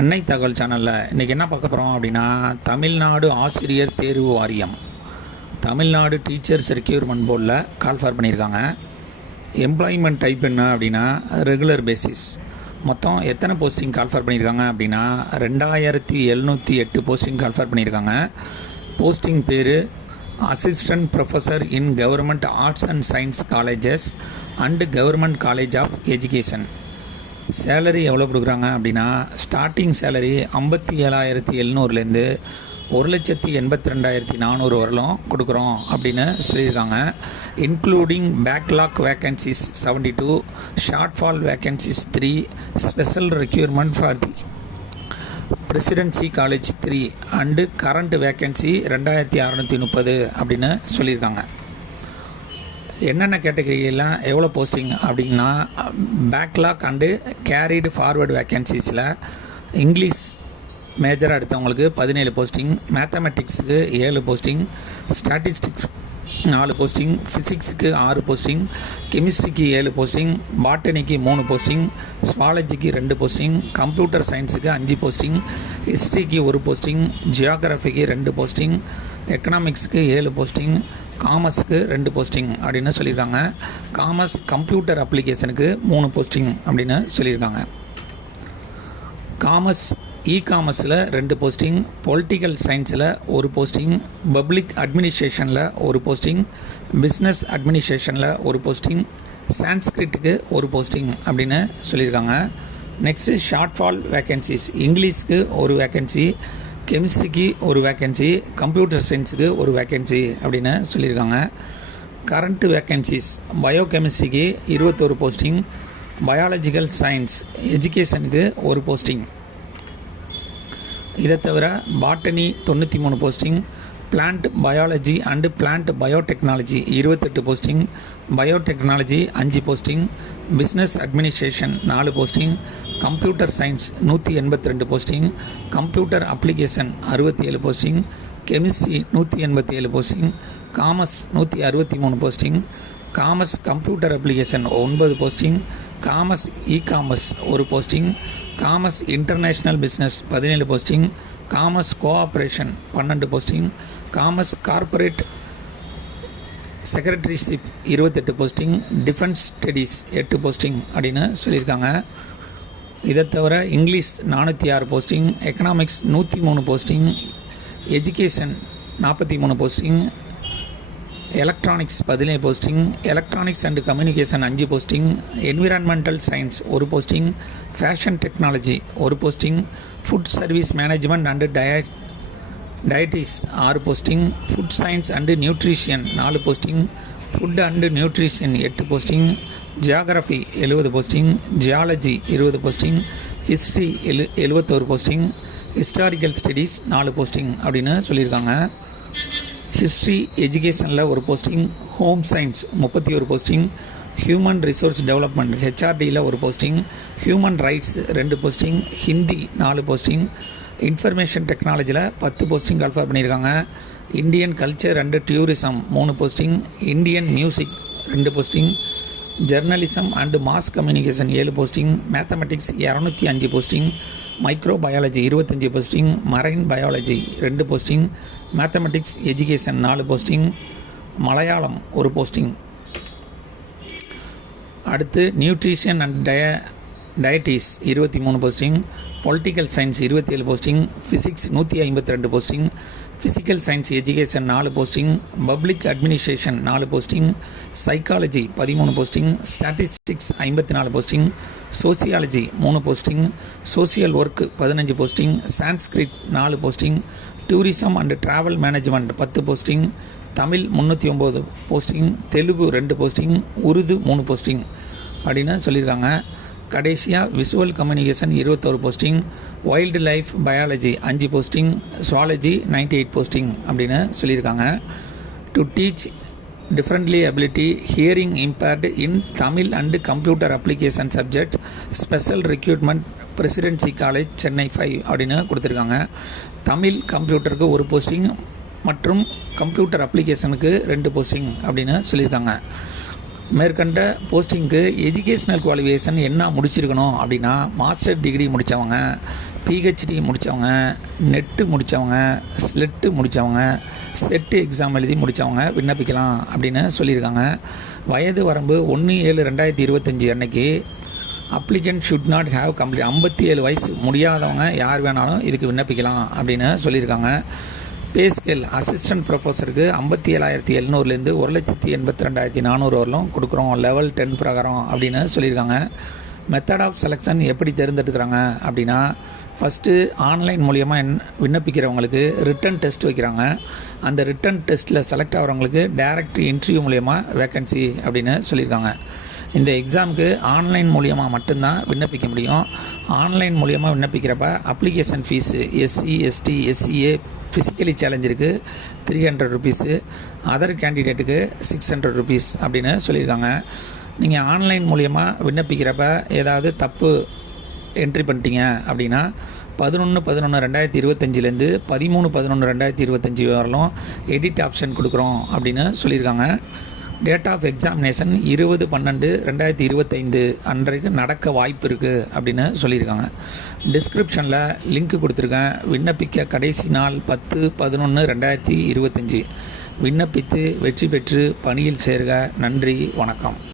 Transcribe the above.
அன்னை தகவல் சேனலில் இன்றைக்கி என்ன பார்க்க போகிறோம் அப்படின்னா தமிழ்நாடு ஆசிரியர் தேர்வு வாரியம் தமிழ்நாடு டீச்சர்ஸ் ரெக்யூர்மெண்ட் போர்டில் கால் ஃபார் பண்ணியிருக்காங்க. எம்ப்ளாய்மெண்ட் டைப் என்ன அப்படின்னா ரெகுலர் பேசிஸ் மொத்தம் எத்தனை போஸ்டிங் கால் ஃபார் பண்ணியிருக்காங்க அப்படின்னா ரெண்டாயிரத்தி எழுநூற்றி எட்டு போஸ்டிங் கால் ஃபார் பண்ணியிருக்காங்க. போஸ்டிங் பேர் assistant professor in government arts and science colleges and government college of education salary எவ்வளோ கொடுக்குறாங்க அப்படின்னா ஸ்டார்டிங் சேலரி ஐம்பத்தி ஏழாயிரத்தி எழுநூறுலேருந்து ஒரு லட்சத்தி எண்பத்தி ரெண்டாயிரத்தி நானூறு வரலும் கொடுக்குறோம் அப்படின்னு சொல்லியிருக்காங்க. Including backlog vacancies seventy two shortfall vacancies three special recruitment for the Presidency college three and current vacancy ரெண்டாயிரத்தி அறநூற்றி முப்பது அப்படின்னு சொல்லியிருக்காங்க. என்னென்ன கேட்டகரியெல்லாம் எவ்வளோ போஸ்டிங் அப்படின்னா பேக்லாக் அண்டு கேரிடு ஃபார்வர்டு வேக்கன்சிஸில் இங்கிலீஷ் மேஜராக எடுத்தவங்களுக்கு பதினேழு போஸ்டிங் மேத்தமெட்டிக்ஸுக்கு ஏழு போஸ்டிங் ஸ்டாட்டிஸ்டிக்ஸ் நாலு போஸ்டிங் ஃபிசிக்ஸுக்கு ஆறு போஸ்டிங் கெமிஸ்ட்ரிக்கு ஏழு போஸ்டிங் பாட்டனிக்கு மூணு போஸ்டிங் ஸ்வாலஜிக்கு ரெண்டு போஸ்டிங் கம்ப்யூட்டர் சயின்ஸுக்கு அஞ்சு போஸ்டிங் ஹிஸ்ட்ரிக்கு ஒரு போஸ்டிங் ஜியாகிரஃபிக்கு ரெண்டு போஸ்டிங் எக்கனாமிக்ஸுக்கு ஏழு போஸ்டிங் காமர்ஸுக்கு ரெண்டு போஸ்டிங் அப்படின்னு சொல்லியிருக்காங்க. காமர்ஸ் கம்ப்யூட்டர் அப்ளிகேஷனுக்கு மூணு போஸ்டிங் அப்படின்னு சொல்லியிருக்காங்க. காமர்ஸ் இ காமர்ஸில் ரெண்டு போஸ்டிங் பொலிட்டிக்கல் சயின்ஸில் ஒரு போஸ்டிங் பப்ளிக் அட்மினிஸ்ட்ரேஷனில் ஒரு போஸ்டிங் பிஸ்னஸ் அட்மினிஸ்ட்ரேஷனில் ஒரு போஸ்டிங் சான்ஸ்கிரிட்டுக்கு ஒரு போஸ்டிங் அப்படின்னு சொல்லியிருக்காங்க. நெக்ஸ்ட்டு ஷார்ட் ஃபால் வேக்கன்சிஸ் இங்கிலீஷ்க்கு ஒரு வேக்கன்சி கெமிஸ்ட்ரிக்கு ஒரு வேக்கன்சி கம்ப்யூட்டர் சயின்ஸுக்கு ஒரு வேக்கன்சி அப்படின்னு சொல்லியிருக்காங்க. கரண்ட்டு வேக்கன்சிஸ் பயோகெமிஸ்ட்ரிக்கு இருபத்தோரு போஸ்டிங் பயாலஜிக்கல் சயின்ஸ் எஜுகேஷனுக்கு ஒரு போஸ்டிங் இதை தவிர பாட்டனி தொண்ணூற்றி மூணு posting plant biology and plant biotechnology இருபத்தெட்டு போஸ்டிங் பயோடெக்னாலஜி அஞ்சு போஸ்டிங் பிஸ்னஸ் அட்மினிஸ்ட்ரேஷன் நாலு போஸ்டிங் கம்ப்யூட்டர் சயின்ஸ் நூற்றி எண்பத்தி ரெண்டு போஸ்டிங் கம்ப்யூட்டர் அப்ளிகேஷன் அறுபத்தி ஏழு போஸ்டிங் கெமிஸ்ட்ரி நூற்றி எண்பத்தி ஏழு போஸ்டிங் காமர்ஸ் நூற்றி அறுபத்தி மூணு போஸ்டிங் காமர்ஸ் கம்ப்யூட்டர் அப்ளிகேஷன் ஒன்பது போஸ்டிங் காமர்ஸ் இ காமர்ஸ் ஒரு போஸ்டிங் காமர்ஸ் இன்டர்நேஷ்னல் பிஸ்னஸ் பதினேழு போஸ்டிங் காமர்ஸ் கோஆப்ரேஷன் பன்னெண்டு போஸ்டிங் காமர்ஸ் கார்ப்பரேட் செக்ரட்டரிஷிப் இருபத்தெட்டு போஸ்டிங் டிஃபென்ஸ் ஸ்டடீஸ் எட்டு போஸ்டிங் அப்படின்னு சொல்லியிருக்காங்க. இதை தவிர இங்கிலீஷ் நானூற்றி ஆறு போஸ்டிங் எக்கனாமிக்ஸ் நூற்றி மூணு போஸ்டிங் எஜுகேஷன் நாற்பத்தி மூணு போஸ்டிங் எலக்ட்ரானிக்ஸ் பதினேழு போஸ்டிங் எலக்ட்ரானிக்ஸ் அண்டு கம்யூனிகேஷன் அஞ்சு போஸ்டிங் என்விரான்மெண்டல் சயின்ஸ் ஒரு போஸ்டிங் ஃபேஷன் டெக்னாலஜி ஒரு posting food service management and டய dietetics ஆறு posting food science and nutrition நாலு போஸ்டிங் ஃபுட் அண்டு நியூட்ரிஷன் எட்டு போஸ்டிங் ஜியாகிரஃபி எழுபது போஸ்டிங் ஜியாலஜி இருபது posting history எழு எழுபத்தோரு போஸ்டிங் ஹிஸ்டாரிக்கல் ஸ்டடீஸ் நாலு போஸ்டிங் அப்படின்னு சொல்லியிருக்காங்க. ஹிஸ்ட்ரி எஜுகேஷனில் ஒரு போஸ்டிங் ஹோம் சயின்ஸ் முப்பத்தி ஒரு போஸ்டிங் ஹியூமன் ரிசோர்ஸ் டெவலப்மெண்ட் ஹெச்ஆர்டியில் ஒரு போஸ்டிங் ஹியூமன் ரைட்ஸ் ரெண்டு போஸ்டிங் ஹிந்தி நாலு போஸ்டிங் இன்ஃபர்மேஷன் டெக்னாலஜியில் பத்து போஸ்டிங் கால்ஃபர் பண்ணியிருக்காங்க. இந்தியன் கல்ச்சர் அண்டு டூரிசம் மூணு போஸ்டிங் இந்தியன் மியூசிக் ரெண்டு posting journalism and mass communication ஏழு போஸ்டிங் மேத்தமெட்டிக்ஸ் இரநூத்தி அஞ்சு போஸ்டிங் மைக்ரோ பயாலஜி இருபத்தஞ்சி போஸ்டிங் மரைன் பயாலஜி ரெண்டு போஸ்டிங் மேத்தமெட்டிக்ஸ் எஜுகேஷன் நாலு போஸ்டிங் மலையாளம் ஒரு போஸ்டிங் அடுத்து நியூட்ரிஷன் அண்ட் டய டயட்டிஸ் இருபத்தி மூணு போஸ்டிங் பொலிட்டிக்கல் சயின்ஸ் இருபத்தி ஏழு போஸ்டிங் ஃபிசிக்ஸ் நூற்றி ஐம்பத்தி ரெண்டு போஸ்டிங் ஃபிசிக்கல் சயின்ஸ் எஜுகேஷன் நாலு போஸ்டிங் பப்ளிக் அட்மினிஸ்ட்ரேஷன் நாலு போஸ்டிங் சைக்காலஜி பதிமூணு போஸ்டிங் ஸ்டாட்டிஸ்டிக்ஸ் ஐம்பத்தி நாலு போஸ்டிங் சோசியாலஜி மூணு போஸ்டிங் சோசியல் ஒர்க் பதினஞ்சு போஸ்டிங் சான்ஸ்கிரிட் நாலு posting tourism and travel management பத்து போஸ்டிங் தமிழ் முந்நூற்றி ஒம்பது போஸ்டிங் தெலுங்கு ரெண்டு போஸ்டிங் உருது மூணு போஸ்டிங் அப்படின்னு சொல்லியிருக்காங்க. கடைசியாக விசுவல் கம்யூனிகேஷன் இருபத்தோரு போஸ்டிங் வைல்டு லைஃப் பயாலஜி அஞ்சு posting zoology ninety eight posting அப்படின்னு சொல்லியிருக்காங்க. To teach differently ability hearing impaired in Tamil and computer application subject special recruitment Presidency college Chennai five அப்படின்னு கொடுத்துருக்காங்க. தமிழ் கம்ப்யூட்டருக்கு ஒரு போஸ்டிங் மற்றும் கம்ப்யூட்டர் அப்ளிகேஷனுக்கு ரெண்டு posting அப்படின்னு சொல்லியிருக்காங்க. மேற்கண்ட போஸ்டிங்க்கு எஜுகேஷ்னல் குவாலிஃபிகேஷன் என்ன முடிச்சிருக்கணும் அப்படின்னா மாஸ்டர் டிகிரி முடித்தவங்க பிஹெச்டி முடித்தவங்க நெட்டு முடித்தவங்க ஸ்லெட்டு முடித்தவங்க செட்டு எக்ஸாம் எழுதி முடித்தவங்க விண்ணப்பிக்கலாம் அப்படின்னு சொல்லியிருக்காங்க. வயது வரம்பு ஒன்று ஏழு ரெண்டாயிரத்தி இருபத்தஞ்சி அன்னைக்கு applicant should not have complete ஐம்பத்தி ஏழு வயசு முடியாதவங்க யார் வேணாலும் இதுக்கு விண்ணப்பிக்கலாம் அப்படின்னு சொல்லியிருக்காங்க. பே ஸ்கேல் அசிஸ்டன்ட் ப்ரொஃபஸருக்கு ஐம்பத்தி ஏழாயிரத்தி எழுநூறுலேருந்து ஒரு லட்சத்தி எண்பத்தி ரெண்டாயிரத்தி நானூறு வரலும் கொடுக்குறோம். லெவல் டென் பிரகாரம் அப்படின்னு சொல்லியிருக்காங்க. மெத்தட் ஆஃப் செலெக்ஷன் எப்படி தேர்ந்தெடுக்கிறாங்க அப்படின்னா ஃபஸ்ட்டு ஆன்லைன் மூலியமாக என் விண்ணப்பிக்கிறவங்களுக்கு ரிட்டன் டெஸ்ட் வைக்கிறாங்க. அந்த ரிட்டன் டெஸ்ட்டில் செலக்ட் ஆகிறவங்களுக்கு டைரக்ட் இன்டர்வியூ மூலியமாக வேக்கன்சி அப்படின்னு சொல்லியிருக்காங்க. இந்த எக்ஸாமுக்கு ஆன்லைன் மூலியமாக மட்டும்தான் விண்ணப்பிக்க முடியும். ஆன்லைன் மூலியமாக விண்ணப்பிக்கிறப்ப application fees SC ST SCA physically challenge இருக்குது த்ரீ ஹண்ட்ரட் ருபீஸு அதர் கேண்டிடேட்டுக்கு சிக்ஸ் ஹண்ட்ரட் ருபீஸ் அப்படின்னு சொல்லியிருக்காங்க. நீங்கள் ஆன்லைன் மூலியமாக விண்ணப்பிக்கிறப்ப ஏதாவது தப்பு என்ட்ரி பண்ணிட்டீங்க அப்படின்னா பதினொன்று பதினொன்று ரெண்டாயிரத்தி இருபத்தஞ்சிலேருந்து பதிமூணு பதினொன்று ரெண்டாயிரத்தி இருபத்தஞ்சி வரலும் எடிட் ஆப்ஷன் கொடுக்குறோம் அப்படின்னு சொல்லியிருக்காங்க. டேட் ஆஃப் எக்ஸாமினேஷன் இருபது பன்னெண்டு ரெண்டாயிரத்தி இருபத்தைந்து அன்றைக்கு நடக்க வாய்ப்பு இருக்குது அப்படின்னு சொல்லியிருக்காங்க. டிஸ்கிரிப்ஷனில் லிங்க் கொடுத்துருக்கேன். விண்ணப்பிக்க கடைசி நாள் பத்து பதினொன்று ரெண்டாயிரத்தி இருபத்தஞ்சி. விண்ணப்பித்து வெற்றி பெற்று பணியில் சேர்க. நன்றி. வணக்கம்.